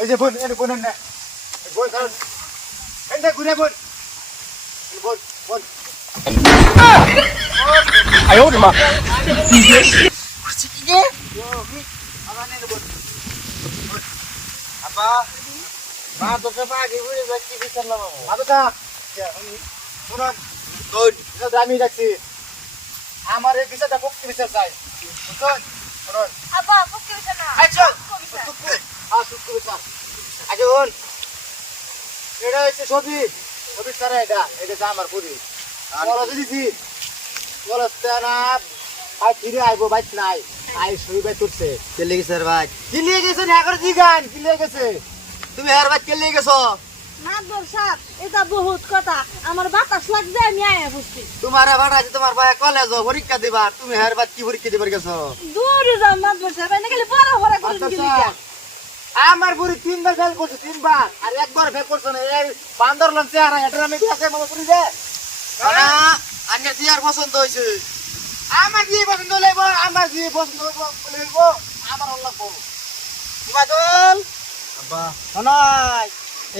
ওই যে বোন এনে বোন না বোন কারণ এনে ঘুরে বোন বোন বোন আয়ো মা আপা মা তোকে পা আগে ঘুরে যাচ্ছি বিচার না বাবা আদা শুনুন তো আমি যাচ্ছি আমার এই বিচারটা পক্ষে বিচার চাই বুঝছেন শুনুন আব্বা পক্ষে বিচার না আচ্ছা বিচার সুক্কু বিচার আগে বোন এটা হচ্ছে ছবি ছবি স্যার এটা আমার পুরি বলো দিদি বলো না আর ফিরে আইবো বাইক নাই আই শুই বাই তুলছে কে লেগে স্যার ভাই কি লিয়ে গেছে না করে জিগান কি লিয়ে গেছে তুমি আর ভাই কে লেগে গেছো না দর্শক এটা বহুত কথা আমার বাতাস লাগছে আমি আয়া বুঝছি তোমার ভাড়াছে তোমার ভাই কলেজ পরীক্ষা দিবা তুমি আর ভাই কি পরীক্ষা দিবার গেছো দূরে যাও না দর্শক এনে খালি বড় বড় করে দিলি আমার বুড়ি তিনবার ফেল করছে তিনবার আর একবার ফেল করছে না এই বান্দর লঞ্চে আর এটা আমি কাছে মামা পুরি দে না আন্যের জিয়ার পছন্দ হইছে আমার কি পছন্দ লাগবো আমার কি পছন্দ লাগবো আমার লাগবো উবাদুল আব্বা শোনাই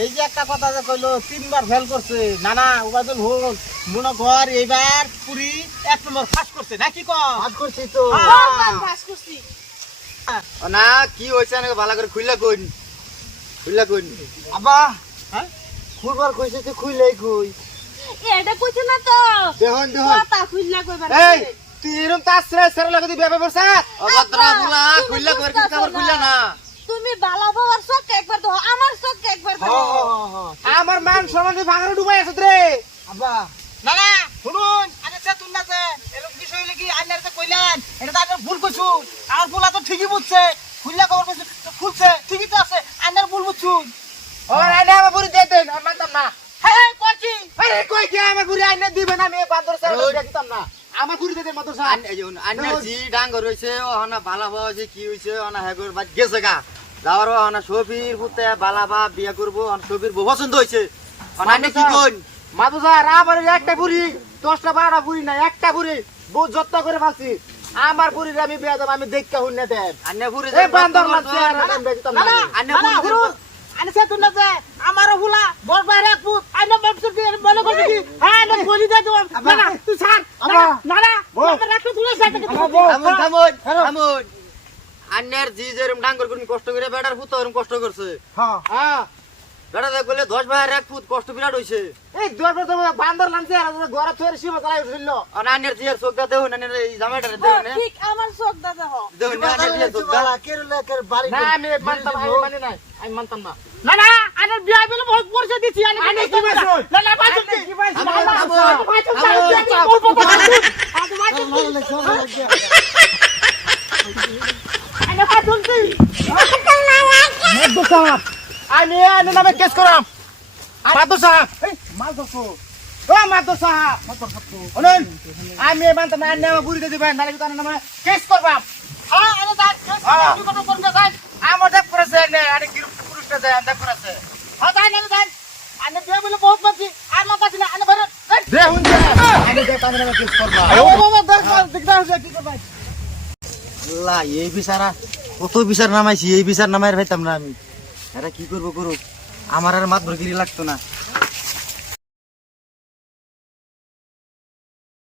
এই যে একটা কথা যে কইলো তিনবার ফেল করছে না না উবাদুল হোক মনে কর এইবার পুরি 1 নম্বর পাস করছে নাকি কর আজ করছি তো পাস করছি না কি হইছে না ভালো করে খুইলা কইন আব্বা হ্যাঁ ফুটবল কইছে তুই খুইলেই কই এটা কইছ না তো দেখুন কথা খুললা কইবার এই তুই এরকম তাসরে সেরে লাগি বিয়ে করছ অভদ্রা বুলা খুইলা কইর কি খবর খুইলা না তুমি বালা বাবার চোখ একবার দাও আমার চোখ একবার দাও আমার মান সম্মান ভাঙরে ডুবাই আছে রে আব্বা না না শুনুন আগে সে তুই না যে এরকম বিষয় লাগি আইনার যে কইলেন এটা তো আগে ভুল কইছু আমার ভুল তো ঠিকই বুঝছে খুললা খবর কইছু খুলছে ঠিকই তো আছে আইনার ভুল বুঝছু ও আইনা আমার বুড়ি দে দেন আমি মানতাম না হ্যাঁ কই কি আরে কই কি আমার বুড়ি আইনা দিবে না আমি বান্দর সেরে দিতাম না আমার বুড়ি দে দেন মাদ্রাসা আন্যের জি ডাঙ্গর হইছে ও হনা ভালা বাবা যে কি হইছে হনা হেগর বাদ গেছে গা যাওয়ার হনা সফির পুতে বালা বা বিয়া করবো হনা সফির বউ পছন্দ হইছে হনা আন্যে কি কইন মাদ্রাসা আমার একটা বুড়ি 10টা 12টা বুড়ি না একটা বুড়ি বহুত যত্ন করে ফালছি আমার বুড়ি আমি বিয়া দেব আমি দেখতে হুন না দেন আন্যে পুরি এই বান্দর লাগছে আর আমি বেচতাম না আন্যে পুরি আনে সে তুই না যে আমারও ভুলা বড় বাইরে এক ফুট আইনা ব্যবসা দিয়ে মনে করছি কি হ্যাঁ না বলি দে তো না না তুই ছাড় না না আমার রাখতে তুলে সাথে থামুন আন্যের জি যেরম ডাঙ্গর করুন কষ্ট করে বেটার পুতো এরম কষ্ট করছে হ্যাঁ বেটা দেখ বলে 10 ভাইয়ের এক ফুট কষ্ট বিরাট হইছে এই দুয়ার তো বান্দর লাগছে আর ঘরে থুয়ে সীমা চালাই উঠছিল আর আন্যের জিয়ার চোখটা দেউন আন্যের এই জামাইটারে দেউন ঠিক আমার চোখ দাদা হ দেউন আন্যের জিয়ার চোখটা না আমি মানতাম আমি মানে নাই আমি মানতাম না না না আনে বিয়া বলে বহুত পয়সা দিছি আনে কি পাইছো? না না পাইছো কি কি পাইছো? আনে পাইছো কি আমি এনে নামে কেস করাম মাদু সাহেব এই মাদু ও মাদু সাহেব শুনুন আমি মানতাম না এনে আমার বুড়ি দিয়ে দিবেন নালে কিন্তু নামে কেস করবাম হ্যাঁ আনে যান কি কত করবে যান আমার দেখ করেছে এনে আরে কি পুরুষটা যায় দেখ করেছে হ্যাঁ যান যান আনে বিয়া বলে বহুত পাচ্ছি আর না পাচ্ছি না আনে ঘরে দে হুন দে আমি দেখ আমি নামে কেস করবা ও বাবা দেখ দিকদার হচ্ছে কি করবে আল্লাহ এই বিচারা কত বিচার নামাইছি এই বিচার নামাইর ভাইতাম না আমি এটা কি করবো করুক আমার আর মাত ভরগিরি লাগতো না